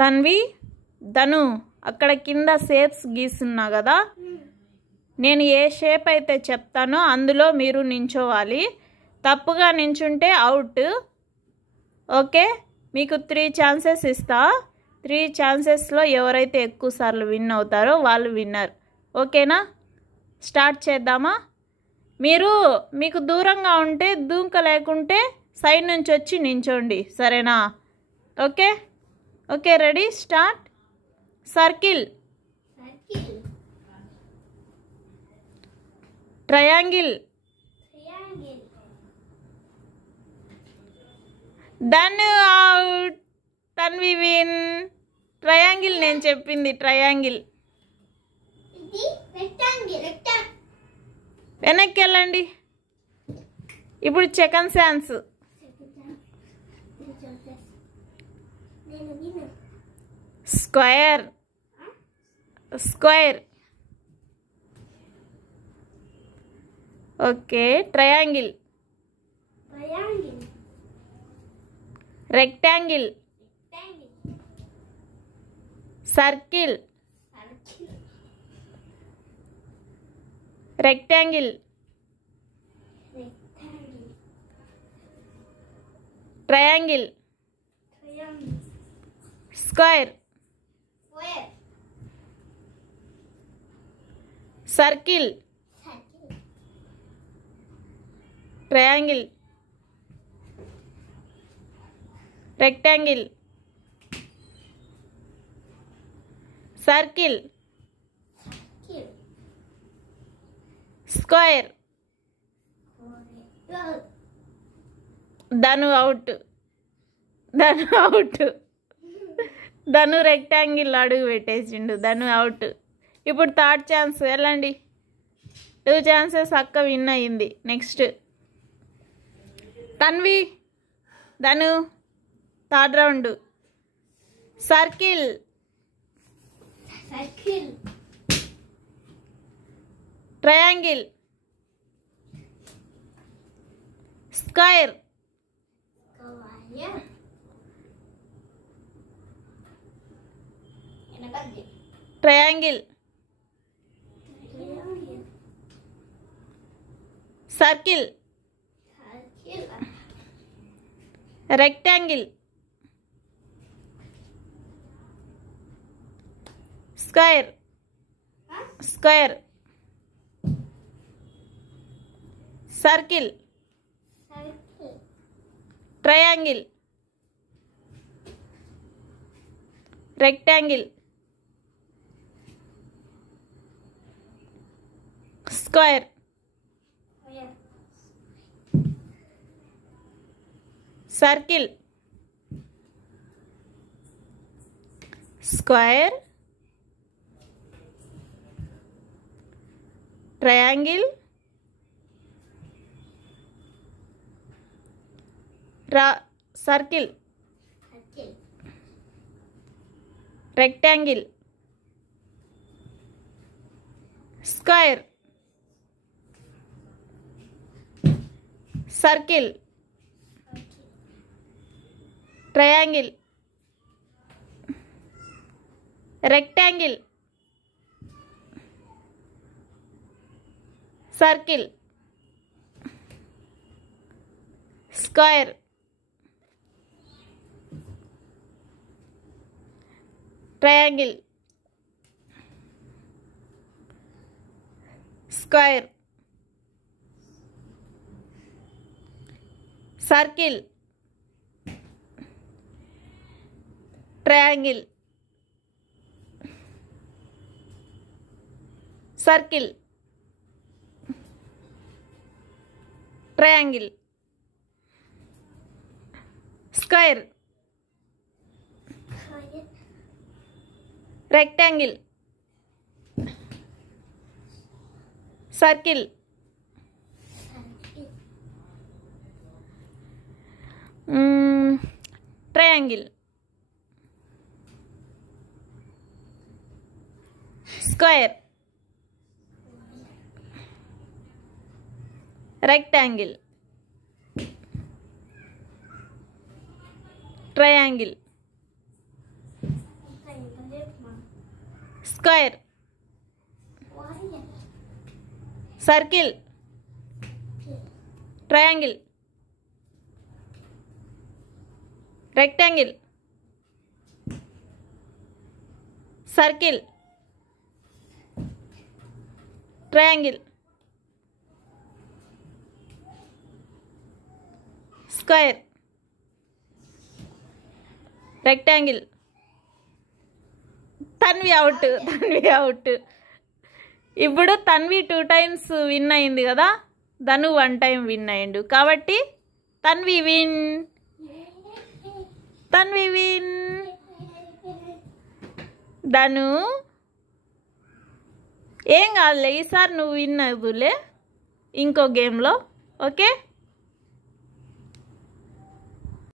తన్వి, ధను అక్కడ కింద షేప్స్ గీస్తున్నా కదా, నేను ఏ షేప్ అయితే చెప్తానో అందులో మీరు నించోవాలి. తప్పుగా నించుంటే అవుట్. ఓకే, మీకు 3 ఛాన్సెస్ ఇస్తా. 3 ఛాన్సెస్లో ఎవరైతే ఎక్కువ సార్లు విన్ అవుతారో వాళ్ళు విన్నర్. ఓకేనా? స్టార్ట్ చేద్దామా? మీకు దూరంగా ఉంటే దూక, లేకుంటే సైడ్ నుంచి వచ్చి నించోండి, సరేనా? Okay okay, ready, start. Circle, triangle, దాన్ని అవుట్. తన్వి విన్. ట్రయాంగిల్ నేను చెప్పింది ట్రయాంగిల్. వెనక్కి వెళ్ళండి. ఇప్పుడు second chance. Square, square. Okay, triangle, rectangle, circle, rectangle, triangle, square, circle, triangle, rectangle, circle, square. Dhanu out. Dhanu out. Dhanu rectangle అడుగు పెట్టేసిండు. ధను అవుట్. ఇప్పుడు థర్డ్ ఛాన్స్, వెళ్ళండి. 2 ఛాన్సెస్ అక్క విన్ అయింది. Next Tanvi, Dhanu, third round. Circle, triangle, square, triangle, circle, rectangle, square, square, circle, triangle, rectangle, square, circle, square, triangle, circle, rectangle, square, circle, triangle, rectangle, circle, square, triangle, square, circle, triangle, circle, triangle, square, rectangle, circle, triangle, square, rectangle, triangle, square, circle, triangle, rectangle, circle, triangle, square, rectangle. Tanvi out. ఇప్పుడు Tanvi 2 times win అయింది కదా, ధను 1 time win అయ్యిండు. కాబట్టి Tanvi win. ధను ఏం కాదులే, ఈసారి నువ్వు win అవ్వులే ఇంకో గేమ్లో. ఓకే.